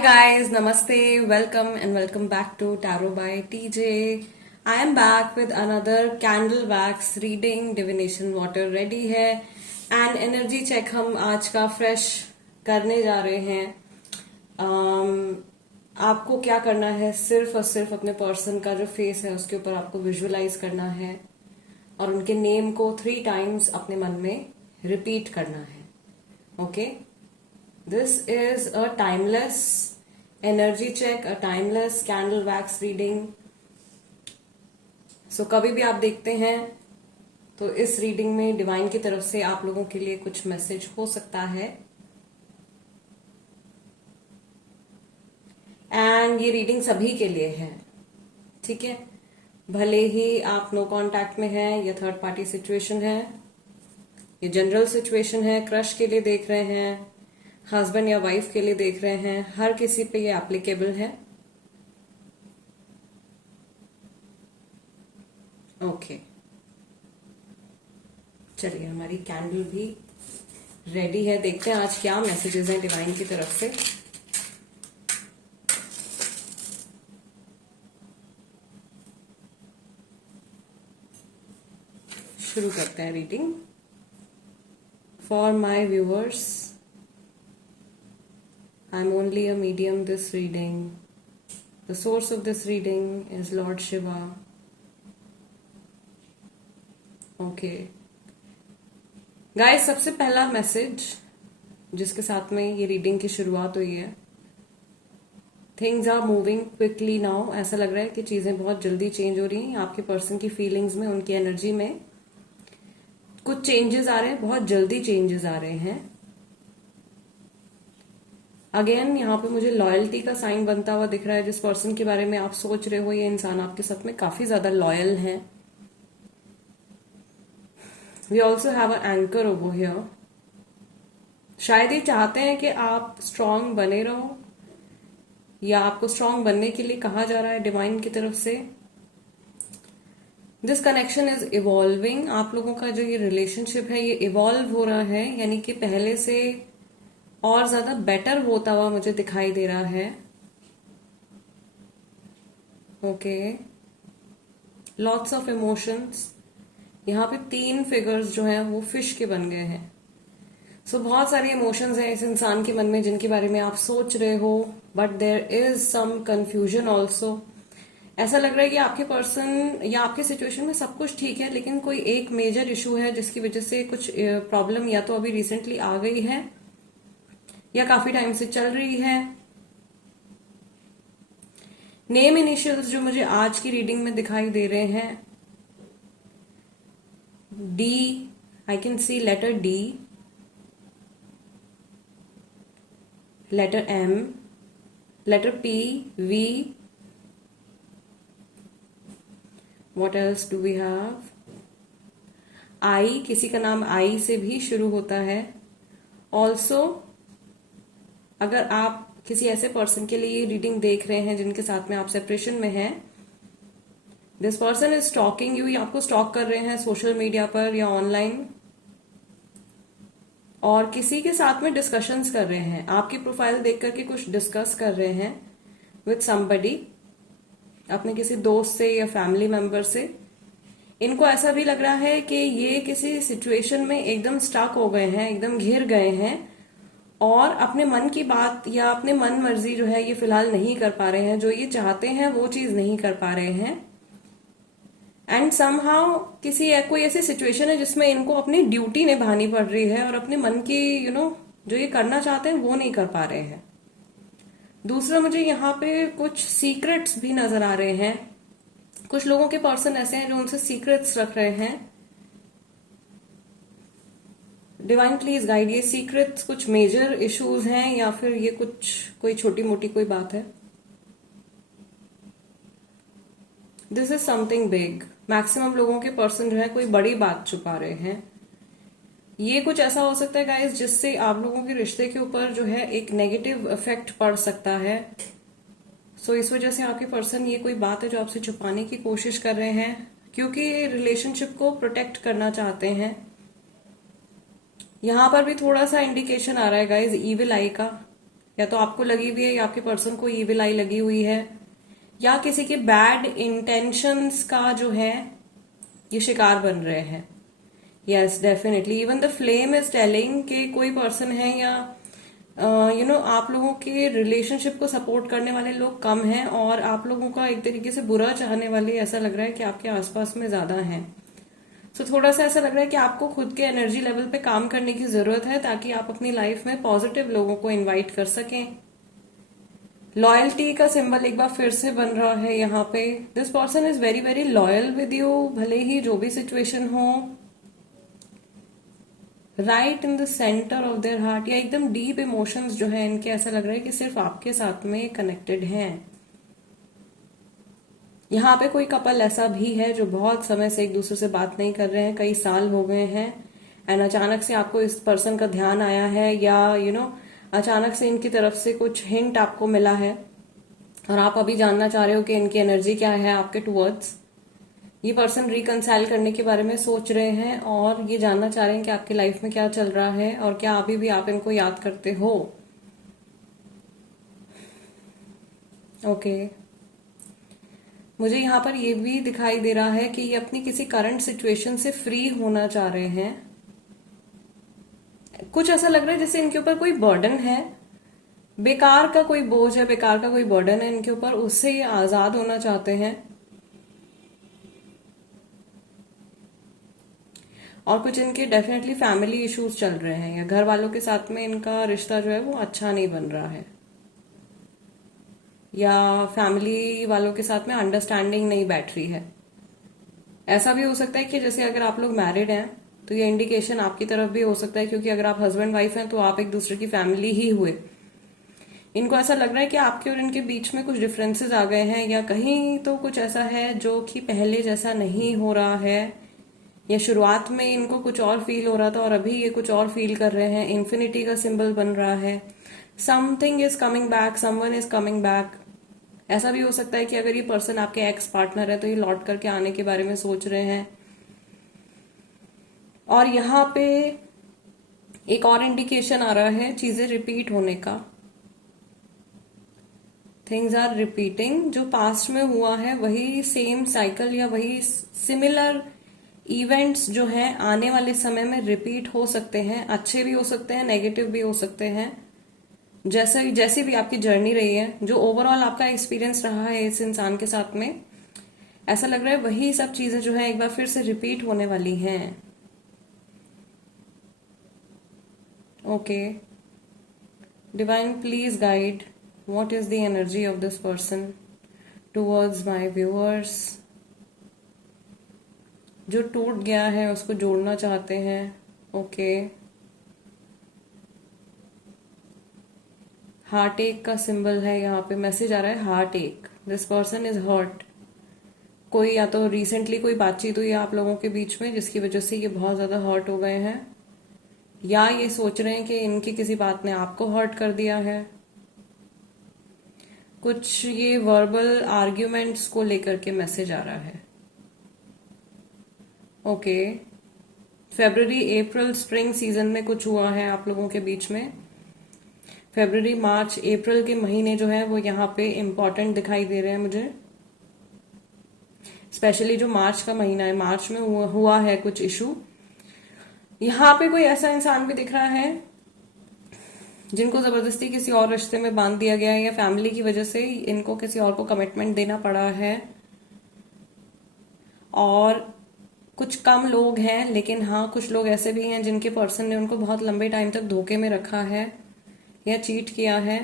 Hi guys, Namaste, welcome back to Tarot by TJ. I am back with another candle wax reading, divination water ready है and energy check हम आज का fresh करने जा रहे हैं. आपको क्या करना है, सिर्फ और सिर्फ अपने पर्सन का जो फेस है उसके ऊपर आपको विजुअलाइज करना है और उनके नेम को 3 times अपने मन में रिपीट करना है. Okay This is a timeless energy check, a timeless candle wax reading. So कभी भी आप देखते हैं तो इस रीडिंग में डिवाइन की तरफ से आप लोगों के लिए कुछ मैसेज हो सकता है. एंड ये रीडिंग सभी के लिए है, ठीक है. भले ही आप नो कांटेक्ट में हैं, या थर्ड पार्टी सिचुएशन है, ये जनरल सिचुएशन है, क्रश के लिए देख रहे हैं, हस्बैंड या वाइफ के लिए देख रहे हैं, हर किसी पे ये एप्लीकेबल है. ओके चलिए, हमारी कैंडल भी रेडी है. देखते हैं आज क्या मैसेजेस हैं डिवाइन की तरफ से. शुरू करते हैं reading. For my viewers, I'm only a medium this reading. The source of this reading is Lord Shiva. Okay. Guys, सबसे पहला मैसेज जिसके साथ में ये रीडिंग की शुरुआत हुई है. Things are moving quickly now. ऐसा लग रहा है कि चीजें बहुत जल्दी चेंज हो रही हैं. आपके पर्सन की फीलिंग्स में, उनकी एनर्जी में कुछ चेंजेस आ रहे हैं, बहुत जल्दी चेंजेस आ रहे हैं. अगेन यहाँ पे मुझे लॉयल्टी का साइन बनता हुआ दिख रहा है. जिस पर्सन के बारे में आप सोच रहे हो, ये इंसान आपके साथ में काफी ज्यादा लॉयल है. We also have a anchor over here. शायद ये चाहते हैं कि आप स्ट्रांग बने रहो, या आपको स्ट्रांग बनने के लिए कहा जा रहा है डिवाइन की तरफ से. This connection is evolving. आप लोगों का जो ये रिलेशनशिप है ये इवॉल्व हो रहा है, यानी कि पहले से और ज्यादा बेटर होता हुआ मुझे दिखाई दे रहा है. Okay, lots of emotions. यहाँ पे 3 फिगर्स जो हैं वो फिश के बन गए हैं. सो बहुत सारे इमोशंस हैं इस इंसान के मन में जिनके बारे में आप सोच रहे हो, but there is some confusion also. ऐसा लग रहा है कि आपके पर्सन या आपके सिचुएशन में सब कुछ ठीक है, लेकिन कोई एक मेजर इशू है जिसकी वजह से कुछ प्रॉब्लम या तो अभी रिसेंटली आ गई है या काफी टाइम से चल रही है. नेम इनिशियल्स जो मुझे आज की रीडिंग में दिखाई दे रहे हैं, D, I can see letter D, letter M, letter P, V. What else do we have? I, किसी का नाम आई से भी शुरू होता है. ऑल्सो अगर आप किसी ऐसे पर्सन के लिए रीडिंग देख रहे हैं जिनके साथ में आप सेपरेशन में हैं, this person is stalking you, या आपको स्टॉक कर रहे हैं सोशल मीडिया पर या ऑनलाइन, और किसी के साथ में डिस्कशंस कर रहे हैं. आपकी प्रोफाइल देख करके कुछ डिस्कस कर रहे हैं विथ समबडी, अपने किसी दोस्त से या फैमिली मेंबर से. इनको ऐसा भी लग रहा है कि ये किसी सिचुएशन में एकदम स्टक हो गए हैं, एकदम घिर गए हैं, और अपने मन की बात या अपने मन मर्जी जो है ये फिलहाल नहीं कर पा रहे हैं. जो ये चाहते हैं वो चीज नहीं कर पा रहे हैं. एंड समहाउ कोई ऐसी सिचुएशन है जिसमें इनको अपनी ड्यूटी निभानी पड़ रही है और अपने मन की जो ये करना चाहते हैं वो नहीं कर पा रहे हैं. दूसरा, मुझे यहाँ पे कुछ सीक्रेट्स भी नजर आ रहे हैं. कुछ लोगों के पर्सन ऐसे हैं जो उनसे सीक्रेट्स रख रहे हैं. Divine please guide. ये सीक्रेट्स कुछ मेजर इश्यूज हैं या फिर ये कोई छोटी मोटी कोई बात है? This is something big. Maximum लोगों के पर्सन जो है कोई बड़ी बात छुपा रहे हैं. ये कुछ ऐसा हो सकता है गाइस जिससे आप लोगों के रिश्ते के ऊपर जो है एक नेगेटिव इफेक्ट पड़ सकता है. सो इस वजह से आपके पर्सन ये कोई बात है जो आपसे छुपाने की कोशिश कर रहे हैं, क्योंकि ये रिलेशनशिप को प्रोटेक्ट करना चाहते हैं. यहां पर भी थोड़ा सा इंडिकेशन आ रहा है गाइज इविल आई का. या तो आपको लगी हुई है या आपके पर्सन को ईविल आई लगी हुई है, या किसी के बैड इंटेंशंस का जो है ये शिकार बन रहे हैं। Yes definitely, even the flame is telling कि कोई पर्सन है या आप लोगों के रिलेशनशिप को सपोर्ट करने वाले लोग कम हैं और आप लोगों का एक तरीके से बुरा चाहने वाले ऐसा लग रहा है कि आपके आसपास में ज्यादा हैं। सो थोड़ा सा ऐसा लग रहा है कि आपको खुद के एनर्जी लेवल पे काम करने की जरूरत है ताकि आप अपनी लाइफ में पॉजिटिव लोगों को इनवाइट कर सकें। लॉयल्टी का सिंबल एक बार फिर से बन रहा है यहाँ पे। This person is very very loyal with you, भले ही जो भी सिचुएशन हो। Right in the centre of their heart, या एकदम डीप इमोशंस जो है इनके ऐसा लग रहा है कि सिर्फ आपके साथ में कनेक्टेड हैं। यहाँ पे कोई कपल ऐसा भी है जो बहुत समय से एक दूसरे से बात नहीं कर रहे हैं, कई साल हो गए हैं, एंड अचानक से आपको इस पर्सन का ध्यान आया है, या अचानक से इनकी तरफ से कुछ हिंट आपको मिला है और आप अभी जानना चाह रहे हो कि इनकी एनर्जी क्या है आपके टुवर्ड्स। ये पर्सन रिकंसाइल करने के बारे में सोच रहे हैं और ये जानना चाह रहे हैं कि आपकी लाइफ में क्या चल रहा है और क्या अभी भी आप इनको याद करते हो। ओके, मुझे यहाँ पर ये भी दिखाई दे रहा है कि ये अपनी किसी करंट सिचुएशन से फ्री होना चाह रहे हैं। कुछ ऐसा लग रहा है जैसे इनके ऊपर कोई बर्डन है, बेकार का कोई बोझ है, बेकार का कोई बर्डन है इनके ऊपर, उससे ये आजाद होना चाहते हैं। और कुछ इनके डेफिनेटली फैमिली इश्यूज चल रहे हैं या घर वालों के साथ में इनका रिश्ता जो है वो अच्छा नहीं बन रहा है, या फैमिली वालों के साथ में अंडरस्टैंडिंग नहीं बैठ रही है। ऐसा भी हो सकता है कि जैसे अगर आप लोग मैरिड हैं तो ये इंडिकेशन आपकी तरफ भी हो सकता है, क्योंकि अगर आप हस्बैंड वाइफ हैं तो आप एक दूसरे की फैमिली ही हुए। इनको ऐसा लग रहा है कि आपके और इनके बीच में कुछ डिफरेंसेस आ गए हैं, या कहीं तो कुछ ऐसा है जो कि पहले जैसा नहीं हो रहा है, या शुरुआत में इनको कुछ और फील हो रहा था और अभी ये कुछ और फील कर रहे हैं। इन्फिनिटी का सिंबल बन रहा है। Something is coming back, someone is coming back. ऐसा भी हो सकता है कि अगर ये पर्सन आपके एक्स पार्टनर है तो ये लौट करके आने के बारे में सोच रहे हैं। और यहाँ पे एक और इंडिकेशन आ रहा है चीजें रिपीट होने का। थिंग्स आर रिपीटिंग, जो पास्ट में हुआ है वही सेम साइकिल या वही सिमिलर इवेंट्स जो हैं आने वाले समय में रिपीट हो सकते हैं। अच्छे भी हो सकते हैं, नेगेटिव भी हो सकते हैं। जैसी भी आपकी जर्नी रही है, जो ओवरऑल आपका एक्सपीरियंस रहा है इस इंसान के साथ में, ऐसा लग रहा है वही सब चीजें जो है एक बार फिर से रिपीट होने वाली हैं। Okay, divine please guide what is the energy of this person towards my viewers. जो टूट गया है उसको जोड़ना चाहते हैं। ओके, हार्ट एक का सिंबल है, यहाँ पे मैसेज आ रहा है heartache. This person is hurt. कोई या तो रिसेंटली कोई बातचीत हुई है आप लोगों के बीच में जिसकी वजह से ये बहुत ज्यादा हर्ट हो गए हैं, या ये सोच रहे हैं कि इनकी किसी बात ने आपको हर्ट कर दिया है। कुछ ये वर्बल आर्ग्यूमेंट्स को लेकर के मैसेज आ रहा है। ओके, फरवरी अप्रैल स्प्रिंग सीजन में कुछ हुआ है आप लोगों के बीच में। फरवरी मार्च अप्रैल के महीने जो है वो यहाँ पे इम्पोर्टेंट दिखाई दे रहे हैं मुझे। स्पेशली जो मार्च का महीना है, मार्च में हुआ है कुछ इशू। यहाँ पे कोई ऐसा इंसान भी दिख रहा है जिनको जबरदस्ती किसी और रिश्ते में बांध दिया गया है, या फैमिली की वजह से इनको किसी और को कमिटमेंट देना पड़ा है। और कुछ कम लोग हैं, लेकिन हाँ कुछ लोग ऐसे भी हैं जिनके पर्सन ने उनको बहुत लंबे टाइम तक धोखे में रखा है या चीट किया है,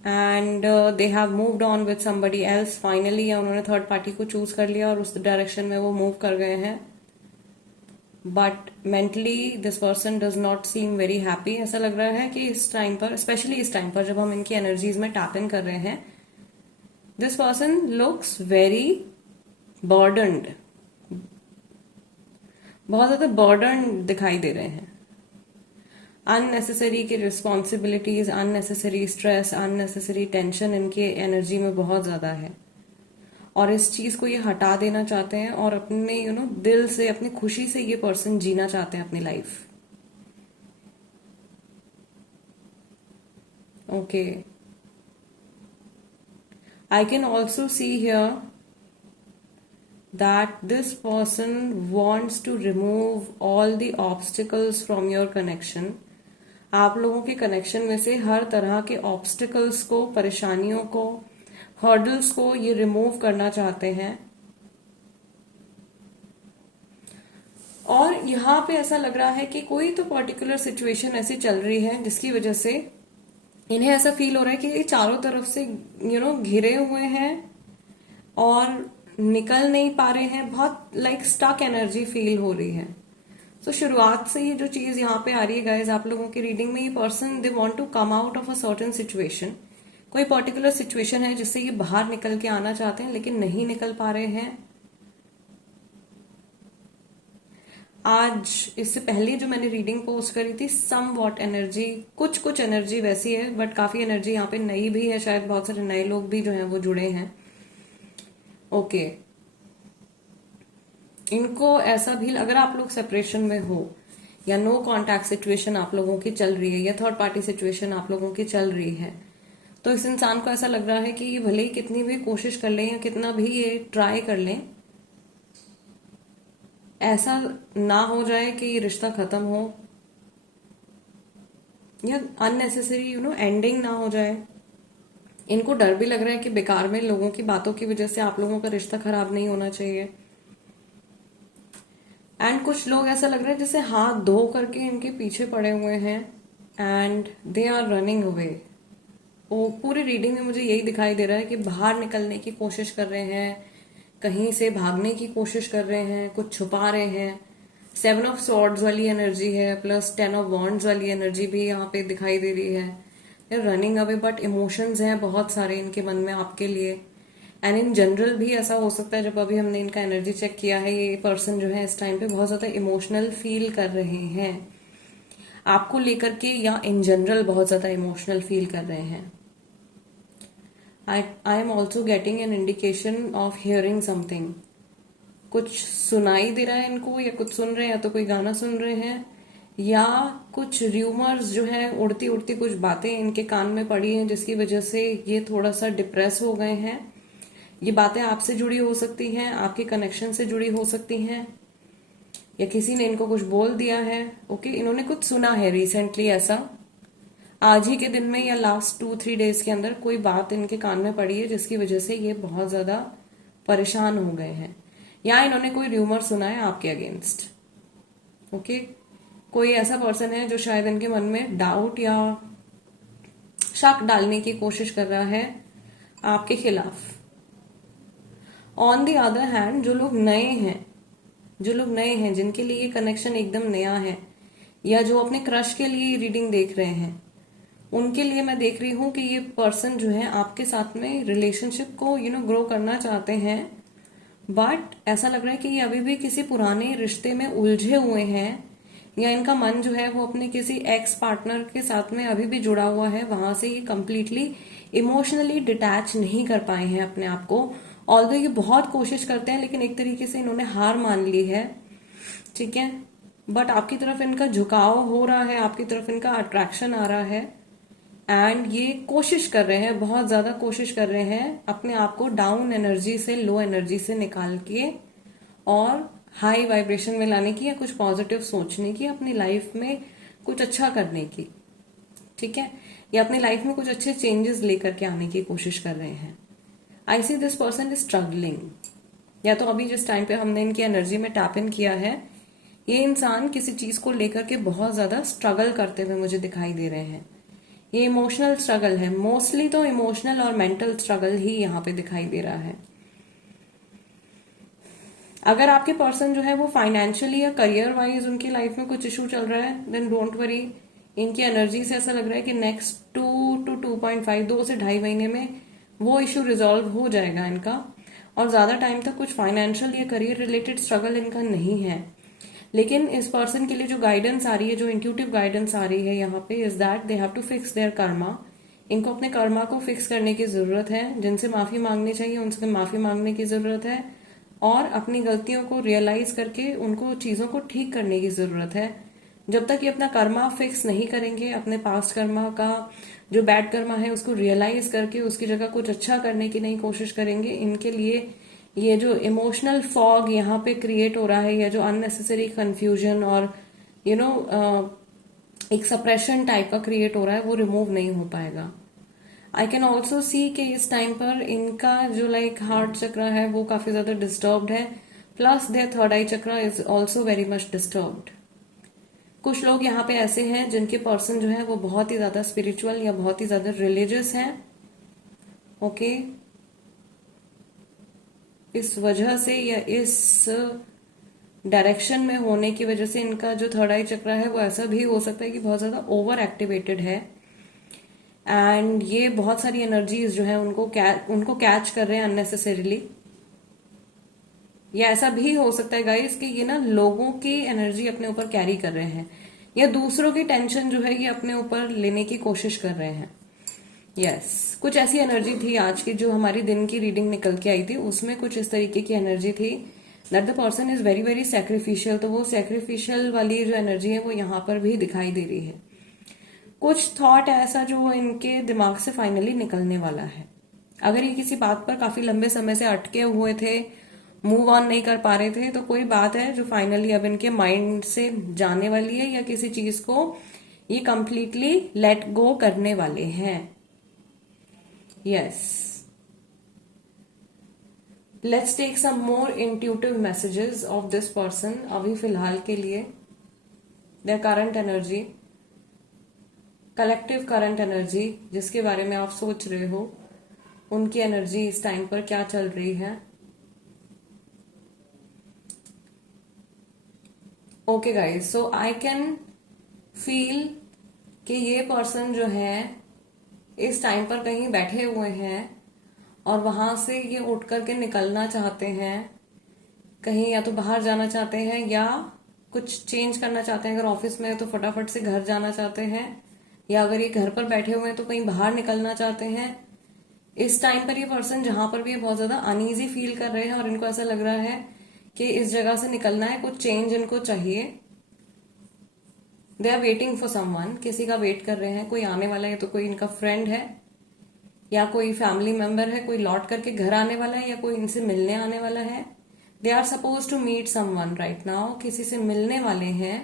and they have moved on with somebody else finally, या उन्होंने थर्ड पार्टी को चूज कर लिया और उस डायरेक्शन में वो मूव कर गए हैं। But mentally this person does not seem very happy. ऐसा लग रहा है कि इस टाइम पर, स्पेशली इस टाइम पर जब हम इनकी एनर्जीज में टैप इन कर रहे हैं, दिस पर्सन लुक्स वेरी बर्डन्ड, बहुत ज्यादा बर्डन दिखाई दे रहे हैं। अननेसेसरी की responsibilities, unnecessary stress, unnecessary tension इनके एनर्जी में बहुत ज्यादा है, और इस चीज को ये हटा देना चाहते हैं और अपने दिल से, अपनी खुशी से ये पर्सन जीना चाहते हैं अपनी life. Okay, I can also see here that this person wants to remove all the obstacles from your connection. आप लोगों के कनेक्शन में से हर तरह के ऑब्स्टिकल्स को, परेशानियों को, हर्डल्स को ये रिमूव करना चाहते हैं। और यहाँ पे ऐसा लग रहा है कि कोई तो पर्टिकुलर सिचुएशन ऐसी चल रही है जिसकी वजह से इन्हें ऐसा फील हो रहा है कि ये चारों तरफ से घिरे हुए हैं और निकल नहीं पा रहे हैं। बहुत लाइक स्टक एनर्जी फील हो रही है। तो शुरुआत से ही जो चीज यहाँ पे आ रही है गाइज, आप लोगों की रीडिंग में, ये person they want to come out of a certain situation. कोई पर्टिकुलर सिचुएशन है जिससे ये बाहर निकल के आना चाहते हैं लेकिन नहीं निकल पा रहे हैं। आज इससे पहले जो मैंने रीडिंग पोस्ट करी थी, सम वॉट एनर्जी, कुछ एनर्जी वैसी है, बट काफी एनर्जी यहाँ पे नई भी है। शायद बहुत सारे नए लोग भी जो हैं वो जुड़े हैं। ओके, इनको ऐसा भी, अगर आप लोग सेपरेशन में हो या नो कांटेक्ट सिचुएशन आप लोगों की चल रही है या थर्ड पार्टी सिचुएशन आप लोगों की चल रही है, तो इस इंसान को ऐसा लग रहा है कि ये भले ही कितनी भी कोशिश कर लें या कितना भी ये ट्राई कर लें, ऐसा ना हो जाए कि ये रिश्ता खत्म हो या अननेसेसरी एंडिंग ना हो जाए। इनको डर भी लग रहा है कि बेकार में लोगों की बातों की वजह से आप लोगों का रिश्ता खराब नहीं होना चाहिए। एंड कुछ लोग ऐसा लग रहा है जैसे हाथ धो करके इनके पीछे पड़े हुए हैं and they are running away. वो पूरी रीडिंग में मुझे यही दिखाई दे रहा है कि बाहर निकलने की कोशिश कर रहे हैं, कहीं से भागने की कोशिश कर रहे हैं, कुछ छुपा रहे हैं। 7 ऑफ स्वॉर्ड्स वाली एनर्जी है प्लस 10 ऑफ वॉन्ड्स वाली एनर्जी भी यहाँ पे दिखाई दे रही है। रनिंग अवे, बट इमोशंस हैं बहुत सारे इनके मन में आपके लिए। एंड इन जनरल भी ऐसा हो सकता है, जब अभी हमने इनका एनर्जी चेक किया है, ये पर्सन जो है इस टाइम पे बहुत ज्यादा इमोशनल फील कर रहे हैं आपको लेकर के, या इन जनरल बहुत ज्यादा इमोशनल फील कर रहे हैं। I am also getting an indication of hearing something. कुछ सुनाई दे रहा है इनको, या कुछ सुन रहे हैं, या तो कोई गाना सुन रहे हैं, या कुछ र्यूमर्स जो है, उड़ती उड़ती कुछ बातें इनके कान में पड़ी हैं जिसकी वजह से ये थोड़ा सा डिप्रेस हो गए हैं। ये बातें आपसे जुड़ी हो सकती हैं, आपके कनेक्शन से जुड़ी हो सकती हैं, या किसी ने इनको कुछ बोल दिया है। ओके, इन्होंने कुछ सुना है रिसेंटली, ऐसा आज ही के दिन में या लास्ट 2-3 डेज के अंदर कोई बात इनके कान में पड़ी है जिसकी वजह से ये बहुत ज्यादा परेशान हो गए हैं, या इन्होंने कोई र्यूमर सुना है आपके अगेंस्ट। ओके, कोई ऐसा पर्सन है जो शायद इनके मन में डाउट या शक डालने की कोशिश कर रहा है आपके खिलाफ। ऑन द अदर हैंड, जो लोग नए हैं, जिनके लिए ये कनेक्शन एकदम नया है, या जो अपने क्रश के लिए रीडिंग देख रहे हैं, उनके लिए मैं देख रही हूं कि ये पर्सन जो है आपके साथ में रिलेशनशिप को ग्रो करना चाहते हैं, बट ऐसा लग रहा है कि ये अभी भी किसी पुराने रिश्ते में उलझे हुए हैं, या इनका मन जो है वो अपने किसी एक्स पार्टनर के साथ में अभी भी जुड़ा हुआ है। वहां से ये कंप्लीटली इमोशनली डिटैच नहीं कर पाए हैं अपने आप को। ऑल्दो ये बहुत कोशिश करते हैं, लेकिन एक तरीके से इन्होंने हार मान ली है, ठीक है। बट आपकी तरफ इनका झुकाव हो रहा है, आपकी तरफ इनका अट्रैक्शन आ रहा है, एंड ये कोशिश कर रहे हैं, बहुत ज्यादा कोशिश कर रहे हैं अपने आप को डाउन एनर्जी से, लो एनर्जी से निकाल के और हाई वाइब्रेशन में लाने की, या कुछ पॉजिटिव सोचने की, अपनी लाइफ में कुछ अच्छा करने की, ठीक है, या अपनी लाइफ में कुछ अच्छे चेंजेस लेकर के आने की कोशिश कर रहे हैं। I see this person is struggling, या तो अभी जिस टाइम पे हमने इनकी एनर्जी में टैप इन किया है, ये इंसान किसी चीज को लेकर के बहुत ज्यादा स्ट्रगल करते हुए मुझे दिखाई दे रहे हैं। ये इमोशनल स्ट्रगल है, मोस्टली तो इमोशनल और मेंटल स्ट्रगल ही यहाँ पे दिखाई दे रहा है। अगर आपके पर्सन जो है वो फाइनेंशियली या करियर वाइज उनकी लाइफ में कुछ इशू चल रहा है, देन डोंट वरी। इनकी एनर्जी से ऐसा लग रहा है कि नेक्स्ट 2 to 2.5, 2 से 2.5 महीने में वो इशू रिजॉल्व हो जाएगा इनका, और ज्यादा टाइम तक कुछ फाइनेंशियल या करियर रिलेटेड स्ट्रगल इनका नहीं है। लेकिन इस पर्सन के लिए जो गाइडेंस आ रही है, जो इंट्यूटिव गाइडेंस आ रही है यहाँ पे, is that they have to fix their karma. इनको अपने कर्मा को फिक्स करने की जरूरत है, जिनसे माफी मांगनी चाहिए उनसे माफी मांगने की जरूरत है, और अपनी गलतियों को रियलाइज करके उनको चीजों को ठीक करने की जरूरत है, जब तक ये अपना कर्मा फिक्स नहीं करेंगे, अपने पास्ट कर्मा का जो बैड कर्मा है उसको रियलाइज करके उसकी जगह कुछ अच्छा करने की नहीं कोशिश करेंगे, इनके लिए ये जो इमोशनल फॉग यहाँ पे क्रिएट हो रहा है, या जो अननेसेसरी कंफ्यूजन और यू नो एक सप्रेशन टाइप का क्रिएट हो रहा है, वो रिमूव नहीं हो पाएगा। आई कैन ऑल्सो सी कि इस टाइम पर इनका जो लाइक हार्ट चक्र है वो काफी ज्यादा डिस्टर्ब्ड है, प्लस देयर थर्ड आई चक्र is also very much disturbed. कुछ लोग यहाँ पे ऐसे हैं जिनके पर्सन जो है वो बहुत ही ज्यादा स्पिरिचुअल या बहुत ही ज्यादा रिलीजियस हैं। ओके, इस वजह से या इस डायरेक्शन में होने की वजह से इनका जो थर्ड आई चक्र है वो ऐसा भी हो सकता है कि बहुत ज्यादा ओवर एक्टिवेटेड है, एंड ये बहुत सारी एनर्जीज जो है उनको कैच कर रहे हैं अननेसेसरीली। या ऐसा भी हो सकता है गाइस कि ये ना लोगों की एनर्जी अपने ऊपर कैरी कर रहे हैं, या दूसरों की टेंशन जो है ये अपने ऊपर लेने की कोशिश कर रहे हैं। यस, कुछ ऐसी एनर्जी थी आज की जो हमारी दिन की रीडिंग निकल के आई थी, उसमें कुछ इस तरीके की एनर्जी थी that the person is very very sacrificial. तो वो सैक्रिफिशियल वाली जो एनर्जी है वो यहाँ पर भी दिखाई दे रही है। कुछ थॉट ऐसा जो इनके दिमाग से फाइनली निकलने वाला है। अगर ये किसी बात पर काफी लंबे समय से अटके हुए थे, मूव ऑन नहीं कर पा रहे थे, तो कोई बात है जो फाइनली अब इनके माइंड से जाने वाली है, या किसी चीज को ये कंप्लीटली लेट गो करने वाले हैं। Yes, let's take some more intuitive messages of this person अभी फिलहाल के लिए। Their current energy, collective current energy जिसके बारे में आप सोच रहे हो, उनकी एनर्जी इस टाइम पर क्या चल रही है। Okay guys, so I can feel कि ये पर्सन जो है इस टाइम पर कहीं बैठे हुए हैं और वहां से ये उठ करके निकलना चाहते हैं, कहीं या तो बाहर जाना चाहते हैं या कुछ चेंज करना चाहते हैं। अगर ऑफिस में है तो फटाफट से घर जाना चाहते हैं, या अगर ये घर पर बैठे हुए हैं तो कहीं बाहर निकलना चाहते हैं। इस टाइम पर ये पर्सन जहां पर भी बहुत ज्यादा अनईजी फील कर रहे हैं और इनको ऐसा लग रहा है कि इस जगह से निकलना है, कुछ चेंज इनको चाहिए। They are waiting for someone, किसी का वेट कर रहे हैं, कोई आने वाला है, तो कोई इनका फ्रेंड है या कोई फैमिली मेंबर है, कोई लौट करके घर आने वाला है या कोई इनसे मिलने आने वाला है। They are suppose to meet someone right now, किसी से मिलने वाले हैं,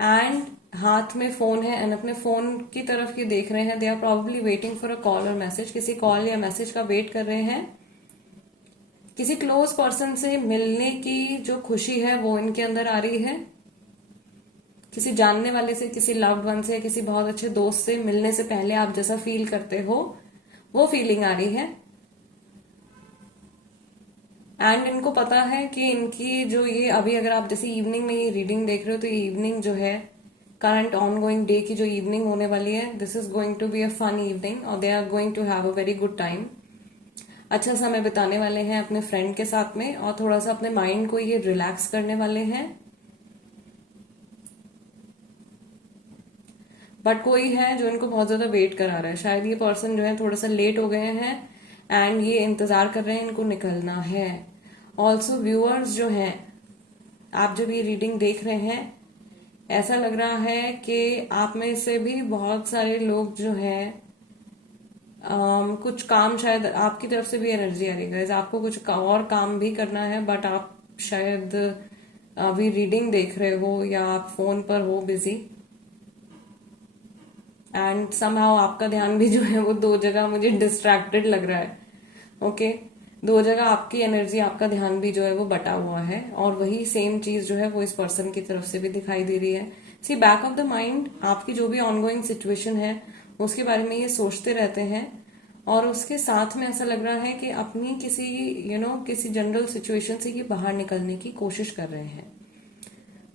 एंड हाथ में फोन है एंड अपने फोन की तरफ ये देख रहे हैं। They are probably waiting for a call और मैसेज, किसी कॉल या मैसेज का वेट कर रहे हैं। किसी क्लोज पर्सन से मिलने की जो खुशी है वो इनके अंदर आ रही है। किसी जानने वाले से, किसी लव्ड वन से, किसी बहुत अच्छे दोस्त से मिलने से पहले आप जैसा फील करते हो वो फीलिंग आ रही है। एंड इनको पता है कि इनकी जो ये अभी, अगर आप जैसे इवनिंग में ये रीडिंग देख रहे हो, तो ये इवनिंग जो है करंट ऑन गोइंग डे की जो इवनिंग होने वाली है, this is going to be a fun evening और they are going to have a very good time. अच्छा समय बिताने वाले हैं अपने फ्रेंड के साथ में, और थोड़ा सा अपने माइंड को ये रिलैक्स करने वाले हैं। बट कोई है जो इनको बहुत ज्यादा वेट करा रहा है। शायद ये पर्सन जो है थोड़ा सा लेट हो गए हैं एंड ये इंतजार कर रहे हैं इनको निकलना है। ऑल्सो व्यूअर्स जो हैं, आप जब ये रीडिंग देख रहे हैं, ऐसा लग रहा है कि आप में से भी बहुत सारे लोग जो है कुछ काम, शायद आपकी तरफ से भी एनर्जी आ रही है, आपको कुछ और काम भी करना है, बट आप शायद अभी रीडिंग देख रहे हो या आप फोन पर हो बिजी, एंड समहाउ आपका ध्यान भी जो है वो दो जगह मुझे डिस्ट्रैक्टेड लग रहा है। ओके, दो जगह आपकी एनर्जी, आपका ध्यान भी जो है वो बटा हुआ है, और वही सेम चीज जो है वो इस पर्सन की तरफ से भी दिखाई दे रही है। सी, बैक ऑफ द माइंड आपकी जो भी ऑनगोइंग सिचुएशन है उसके बारे में ये सोचते रहते हैं, और उसके साथ में ऐसा लग रहा है कि अपनी किसी किसी जनरल सिचुएशन से ये बाहर निकलने की कोशिश कर रहे हैं।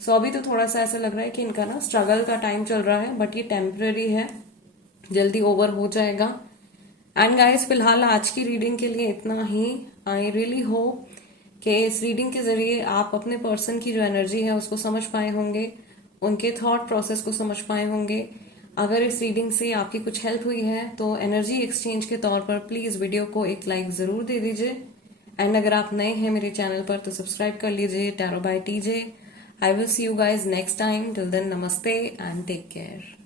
सो अभी तो थोड़ा सा ऐसा लग रहा है कि इनका ना स्ट्रगल का टाइम चल रहा है, बट ये टेम्पररी है, जल्दी ओवर हो जाएगा। एंड गाइस, फिलहाल आज की रीडिंग के लिए इतना ही। आई रियली होप कि इस रीडिंग के जरिए आप अपने पर्सन की जो एनर्जी है उसको समझ पाए होंगे, उनके थॉट प्रोसेस को समझ पाए होंगे। अगर इस रीडिंग से आपकी कुछ हेल्प हुई है तो एनर्जी एक्सचेंज के तौर पर प्लीज वीडियो को एक लाइक जरूर दे दीजिए। एंड अगर आप नए हैं मेरे चैनल पर तो सब्सक्राइब कर लीजिए tarot bye TJ. I will see you guys next time. Till then, namaste and take care.